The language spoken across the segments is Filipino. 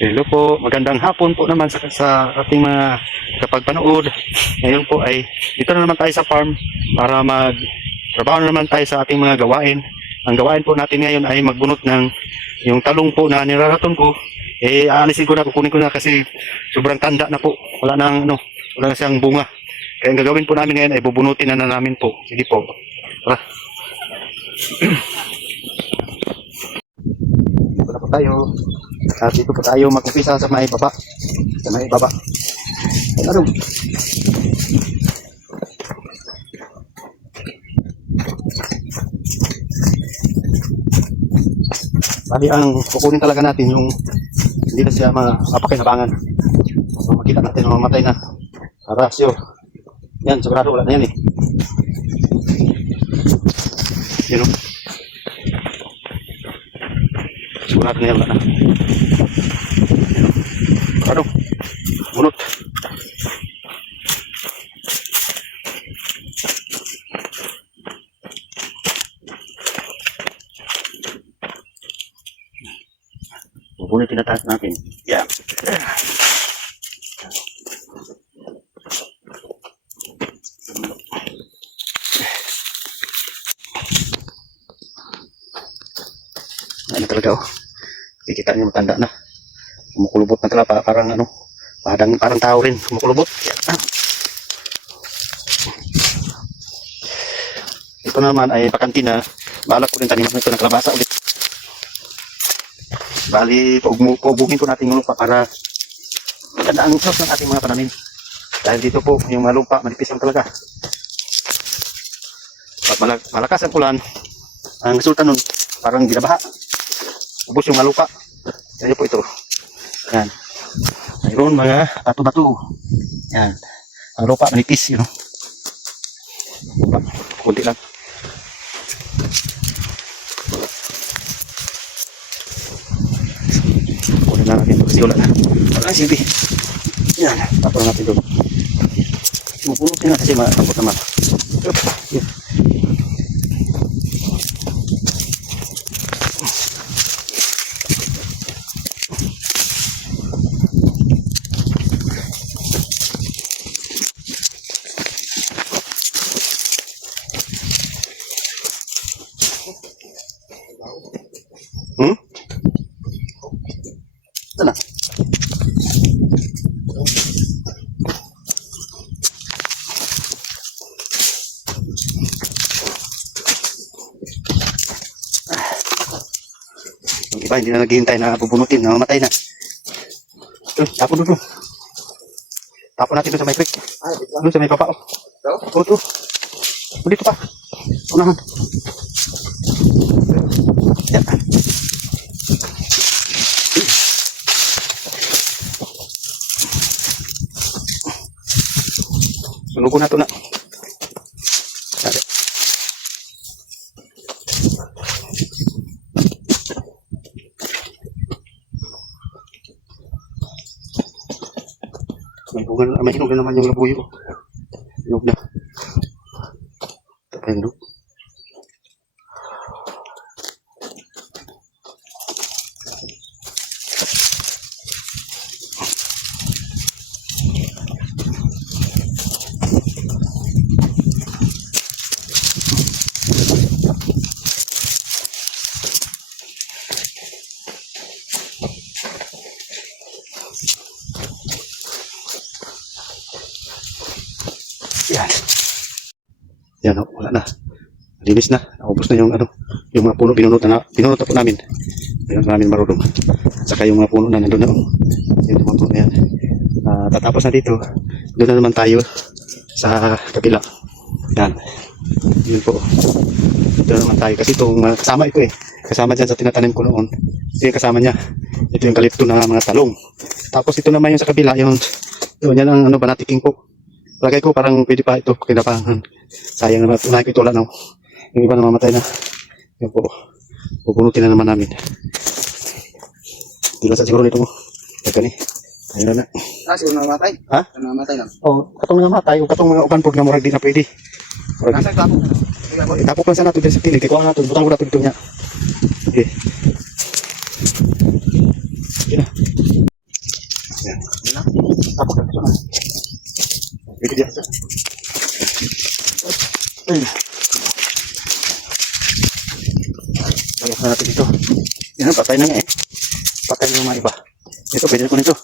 Hello po, magandang hapon po naman sa ating mga kapagpanood. Ngayon po ay dito na naman tayo sa farm para magtrabaho na naman tayo sa ating mga gawain. Ang gawain po natin ngayon ay magbunot ng yung talong po na niraraton ko. Aalisin ko na, kukunin ko na kasi sobrang tanda na po. Wala na siyang bunga. Kaya ang gagawin po namin ngayon ay bubunutin na namin po. Sige po. Tara. Dito na po tayo. At dito po tayo mag-upisa sa may baba. Sa may baba. Ano? Bali ang kukunin talaga natin yung hindi na siya mapakinabangan. So makita natin na mamatay na. Rasyo. Yan, sigurado wala na yan eh. Yun o. Sigurado na yan, wala na. Ano? Bunot. Bubunutin na taas natin. Yan. Ano talaga oh. Kikita niyo matanda na. Kumukulubot na talaga parang ano, parang tao rin kumukulubot. Ito naman ay pakantina. Balak ko rin taniman nito ng kalabasa ulit. Bali, paubugin po natin yung lupa para maganda ang usap ng ating mga pananim. Dahil dito po yung mga lupa manipis lang talaga. Pag malakas ang ulan, ang resulta nun parang binabaha. Ubos yung mga lupa. Kaya po ito. Yan. Mayroon mga bato-bato. Yan. Ang lupa manipis, yun. Kunti lang. Kunin na natin kasi wala na. Wala na silbi. Yan. Tapos natin doon. Mupulot na kasi makapot naman. Yan. Ito na. Yung iba hindi na naghihintay na bubunutin, namamatay na. Ito, tapon doon. Tapon natin doon sa may creek. Doon sa may baba. Ito. Dito pa. Unahan. Yan. Sunugo na ito na. Dali. May hinog na naman yung labuyo. Hinog na. Ito pa yung hinog. Yan. Yan o, wala na. Linis na. Naubos na yung ano, yung mga puno binunot po namin. Ayun namin marunong. Saka yung mga puno na nandun na o. Yung mga puno na yan. Tatapos na dito. Doon na naman tayo sa kabila. Yan. Yun po. Doon na naman tayo. Kasi itong kasama ito eh. Kasama dyan sa tinatanim ko noon. Ito yung kasama niya. Ito yung kalipto na mga talong. Tapos ito naman yung sa kabila. Yun yan ang ano, banatiking po. Lagay ko parang pwede pa ito, kinapangan. Sayang naman, unahin ko ito ulan. Yung iba na mamatay na. Yan po. Pupunutin na naman namin. Di lasa siguro nito mo. Ito ni. Ayun na. Siguro namatay? Ha? Namatay lang. Oo, katong namatay. O katong mga uban po na murag di na pwede. Nasa tapok na. Itapok lang sa nato din sa kilig. Ikuha nato. Butang ko nato dito niya. Okay. Sige na. Tapos na ito na. Pwede diyan siya. Ay. Ayos na natin ito. Yan, patay na nga eh. Patay na yung mga iba. Ito, pwede na ko nito.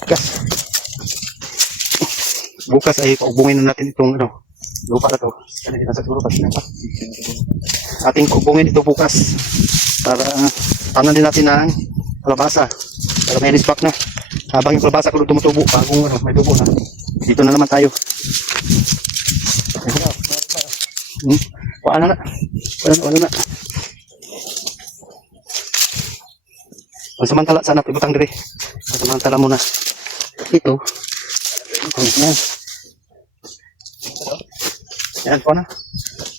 Bukas. Bukas ay paubungin na natin itong ano, lupa na to. Ano yun, nasa siguro pa sinapa. Ating paubungin ito bukas. Para tanan din natin ng kalabasa. Para may stock na. Habang yung kalabasa ko tumutubo, bagong ano, may tubo na. Dito na naman tayo. Wala na. Wala na. Samantala sana pibutang dire. Samantala muna. Ito. Yan. Yan po na.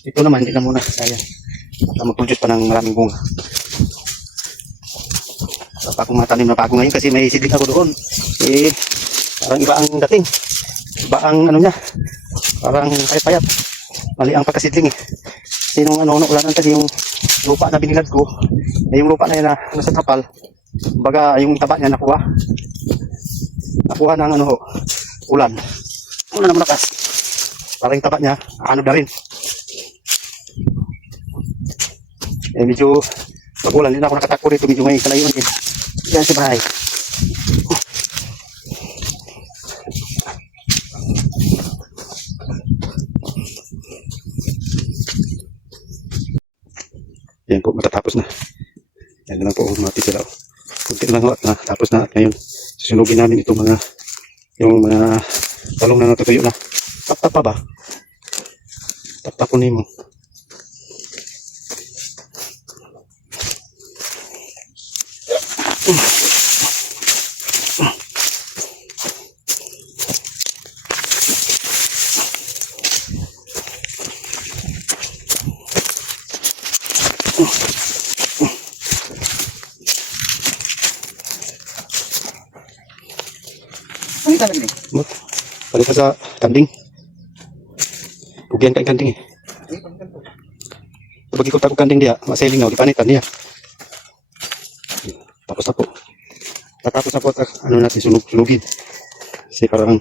Ito naman, hindi na muna. Sayang. Mag-produce pa ng maraming bunga. Sa akong matanim na bago ngayon kasi may sidling ako doon. Eh, parang iba ang dating. Iba ang ano niya. Parang payat-payat. Mali ang pagkasidling eh. Kasi nung ano, ulan kasi yung lupa na binilad ko. Eh, yung lupa na yun na nasa tapal. Baga yung taba niya nakuha ng ano ho, ulan na malakas, parang yung taba niya ano na rin eh, medyo pag ulan hindi na ako nakatakbo rito, medyo may kalayuan eh. Yan si bahay. Yan po, matatapos na. Yan na lang po mga titira. Kunti lang at tapos na at ngayon susunugin namin itong mga yung mga talong na natutuyo na. Tap-tap pa ba? Tap-tap po nimo. Ano yung talaga ni? Balik ka sa kanding. Pugyan ka yung kanding eh. Pag ikot ako kanding dia, maseling na, ipanitan niya. Tapos na po. Tapos na po, ano natin, sunugin. Kasi parang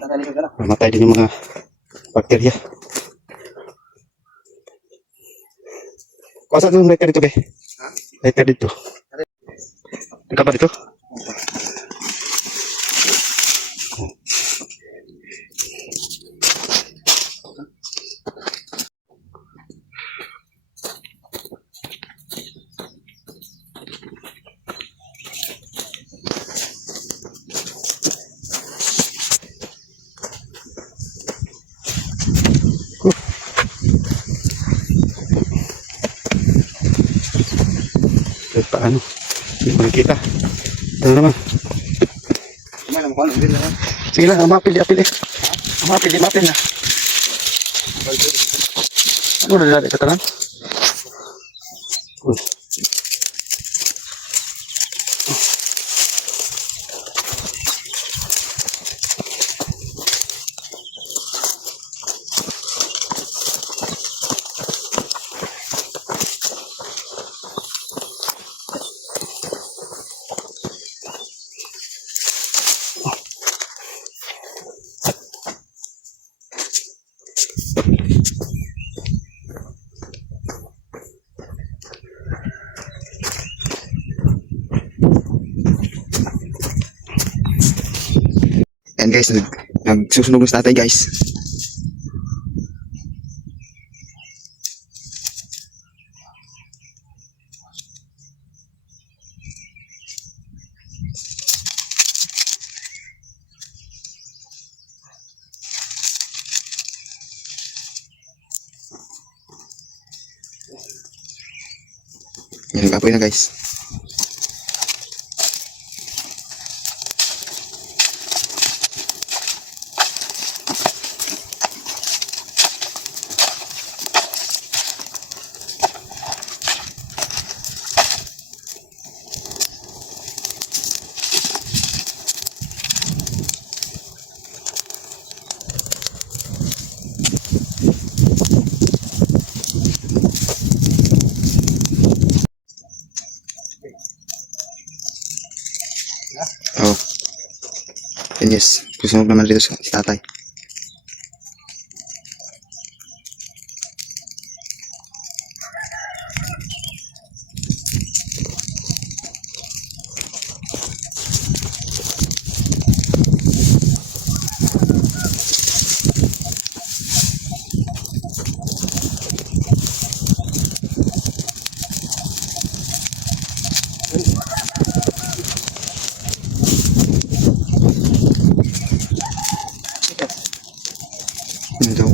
mamatay din yung mga bakterya. Kuasa yung lighter dito, be? Lighter dito. Teka ba dito? Paano? Hindi ko nakikita. Ano naman? Sige lang, mapil eh. Mapil na. Ano na natin katalan? Uy. Yan guys, nagsusunog na si tatay guys. Yan, nag-apoy na guys. Oh. And yes, susunog naman dito si tatay. Yun daw.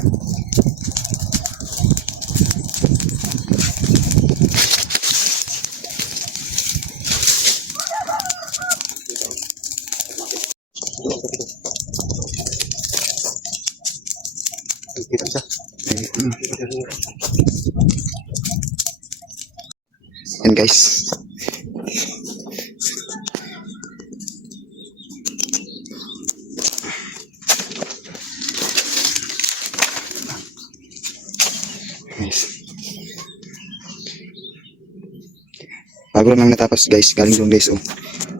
Kita siya. Yan guys. Yes. Bago lang namin natapos guys, galing doon guys, oh.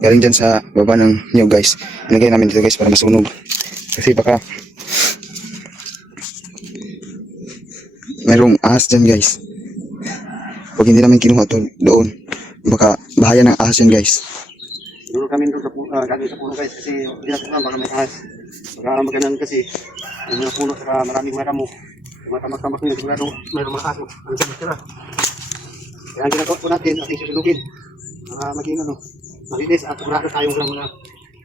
Galing dyan sa baba ng nyo guys. Nilagay namin dito guys para masunog. Kasi baka mayroong ahas dyan guys. Pag hindi namin kinuha to doon, baka bahaya ng ahas yan guys. Dulu kami doon sa puno, galing sa puno guys kasi hindi natin alam baka may ahas. Baka maganan kasi yung mga puno saka maraming maramo. Tumatambak-tambak nila sigurado mayroong mga aso. Ang sabi sila. Kaya ang ginagawa po natin, ating susunugin. Maging malinis at sigurado tayong walang mga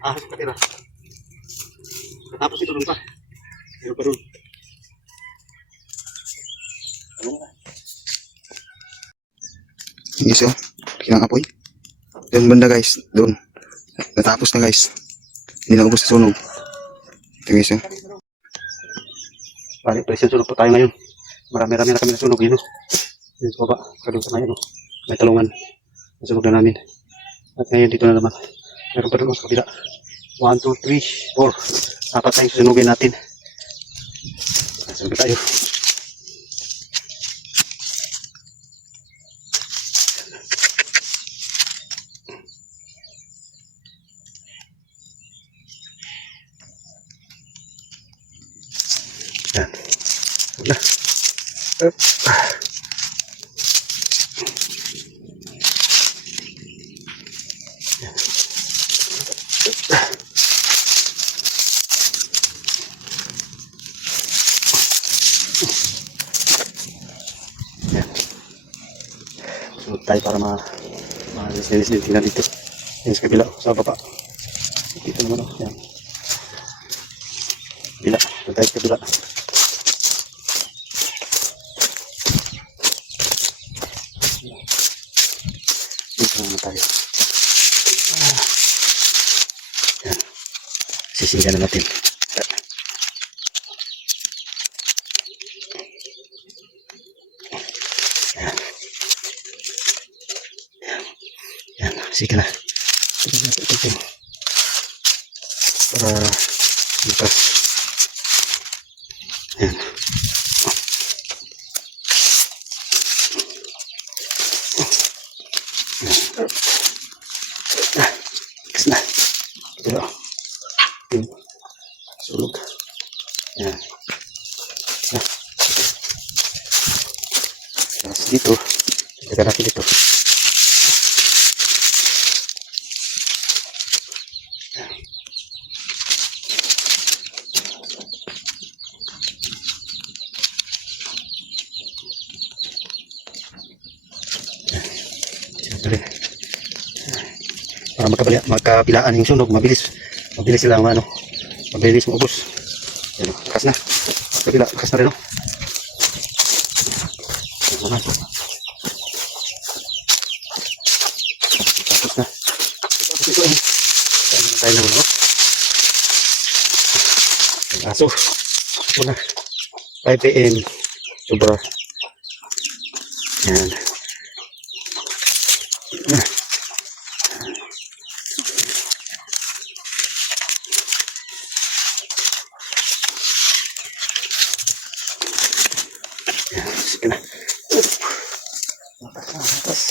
ahas katira. Tapos ito doon pa. Meron pa doon. Yes, oh. Kinang apoy. Doon banda guys, doon. Natapos na guys. Hindi na ubos sa sunog. Ito guys, oh. Balik presyon sunog po tayo ngayon. Marami-rami na kami nasunog yun. Dito sa baba, kadun sa ngayon. May talungan. Nasunog na namin. At ngayon dito na naman. Meron pa doon sa kabila. 1, 2, 3, 4. Apat tayong susunugin natin. Susunugin tayo. Yan. Wala. Yan. Sunod tayo para ma-linis din tingnan dito. Yan sa kabila, sa baba. Dito naman o. Yan. Kabila. Sunod tayo sa kabila. Dito naman tayo. Yan. Sisigan na natin. Yan, sige na. Sige na ito. Para bukas. Yan. Bukas na. Pero, yun. Sulog. Yan. Tapos dito, jaga natin dito. Siyempre, para magkabilaan yung sunog, mabilis sila mabilis maubos. Yan, lakas na. Kabila, lakas na rin, no? Yan naman. Tapos na. Tapos ito, saan na tayo naman, no? Ang aso. Ito na. 5 PM. Sobra. Yan. Sige na. Atas.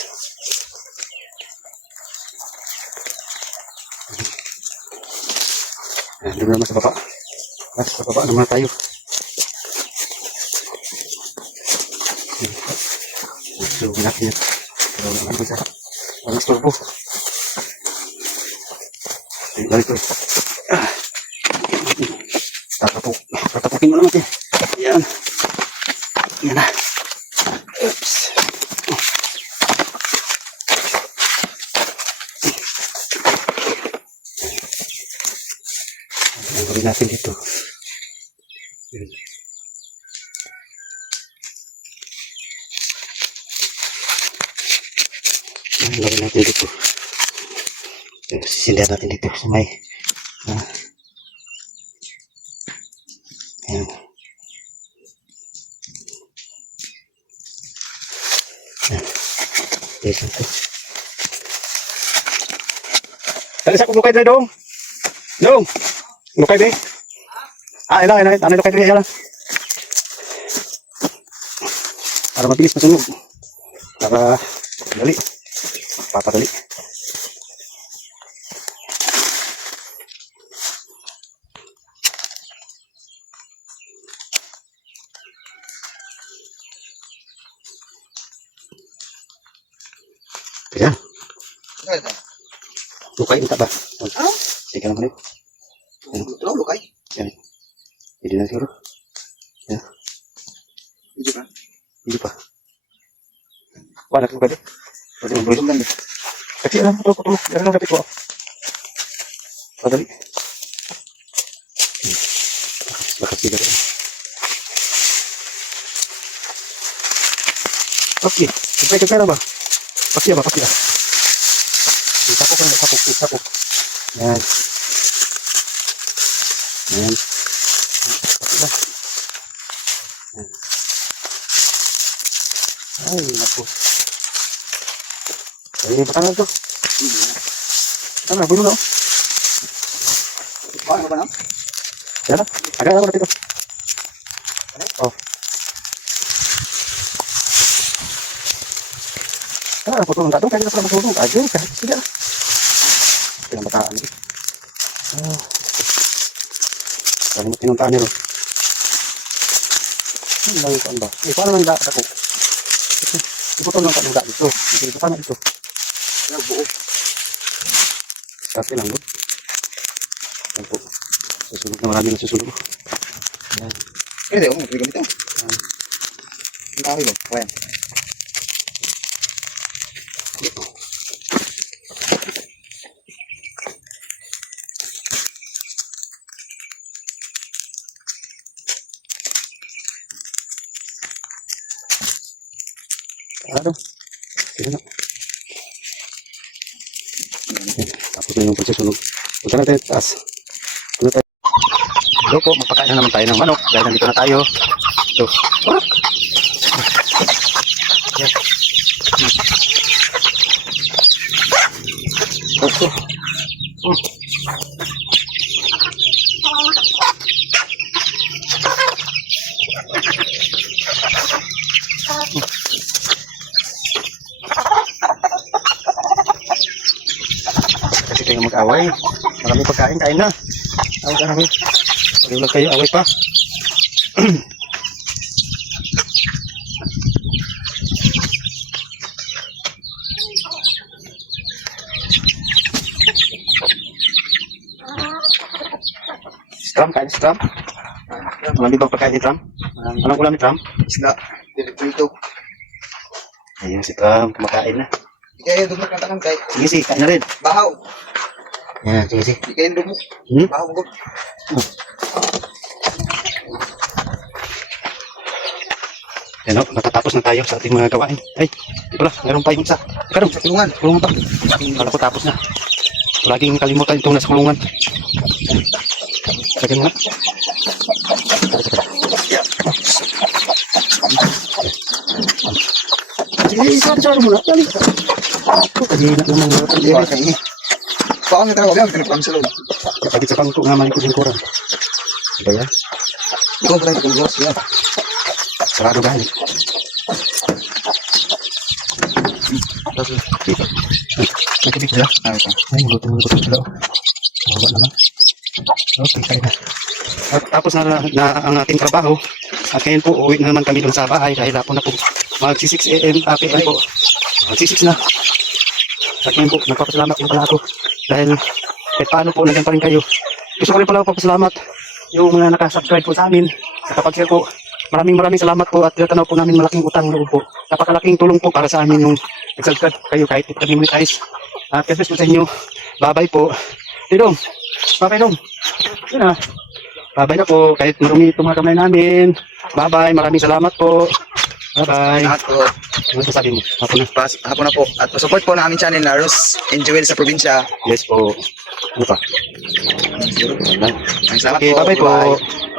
Doon naman sa baba. Sa baba naman tayo. So, natin yan. Pero naman ko sa ang istorbo. Balik ko. Tatapukin mo naman. Yan. Yan na. Oops. Ang gawin natin dito. Yan. Ang gawin natin dito. Sisindihan natin dito sa may ayan. Yes, ito. Tali sa lukay dre dong. Dong. Lukay be. Ila. Ano lukay dre ila. Para mabilis masunog. Para dali. Papadali. Ayan. Lukay minta ba? Ano? Sige naman eh. Ito, lukay. Yan. Hindi na siguro. Yan. Hindi ba? Hindi pa. Wala ka lukay. Pwede mo Tulong lang. kasi alam ko ito. Yan ang kapit ko. Padali. Lakas siya rin. Okay. Siyempre ka pera ba? Pasya ba? Pasya. Tapok ka na. Tapok. Yan. Yan. Pasya. Yan. Ay, naku. Ay, patangan to. Ano, bulo na. Paano ba na? Yan na. Agad ako na dito. Oh. Ah, putulong ka doon. Kaya na pala matulong. Ayun, kahit sige na. Kailang bataan eh. Oh. Kaya mo pinuntaan niyo. Ano lang ito ba? Eh, paano nang dapat ako? Iputol lang ka ng dito. Ito, paano ito? Kaya buo. Kasi lang doon. Yan po. Susunod na marami na susunod. Yan. Pwede ako, magpiligan ito. Ang dami mo. Kaya. Ano? Sige na. Tapos na yung pagsusunog. Punta natin taas. Punta tayo. Hello po, magpakain na naman tayo ng manok. Dahil nandito na tayo. Ito. Ito. Kasi kayo mag-away. Marami pagkain, kain na. Away ka namin. Pag-ulag kayo, away pa. Stram, kain stram. Marami bang pagkain ni Tram? Anong ulam ni Tram? Isla. Dito. Ayun, si Tram, kumakain na. Hindi kayo dumok na tanong kay. Sige, sige, kain na rin. Bahaw. Yan, sige, sige. Hindi kayo dumok. Hmm? Bahaw mo. Yan o, nakatapos na tayo sa ating mga gawain. Ay, di pala, meron pa yung isa. Ikaw, Sa tulungan. kulungan pa. Kala ko tapos na. Laging kalimutan itong nasa kulungan. Lagyan mo na. Sige, isa-isa mo na. Dali. Pagkakita naman na. Hindi ba kayo? Paano nga talaga? Huwag ka sa loob. Kapagit sa pangko nga man ko din kurang. Diba yan? Ikaw pa lang itong boss. Yan. Sarado gani. Nakibig sila. Ano ito? Ay, gutom sila. Mawa naman. Okay, kaya na. At tapos na ang ating trabaho. At ngayon po, uwi na naman kami doon sa bahay dahil hapon na po. Mag 6 AM, PM po. Mag 6 na. At ngayon po, nagpapasalamat din pala ako. Dahil kahit paano po, nandiyan pa rin kayo. Gusto ko rin pala papasalamat yung mga nakasubscribe po sa amin. At kapag-share po, maraming salamat po at tinaw po namin malaking utang loob po. Napakalaking tulong po para sa amin yung nag-subscribe kayo kahit ito kami monetize. At God bless po sa inyo. Bye-bye po. Dong, bye-bye Dong. Yun na. Bye-bye na po. Kahit marumi itong mga kamay namin. Bye-bye. Maraming salamat po. Bye-bye. Lahat po. Ano sabi mo? Ako na. Hapon na po. At support po na aming channel na Rose and Joel sa probinsya. Yes po. Ano pa? Maraming salamat Okay, po. bye-bye po. Bye-bye.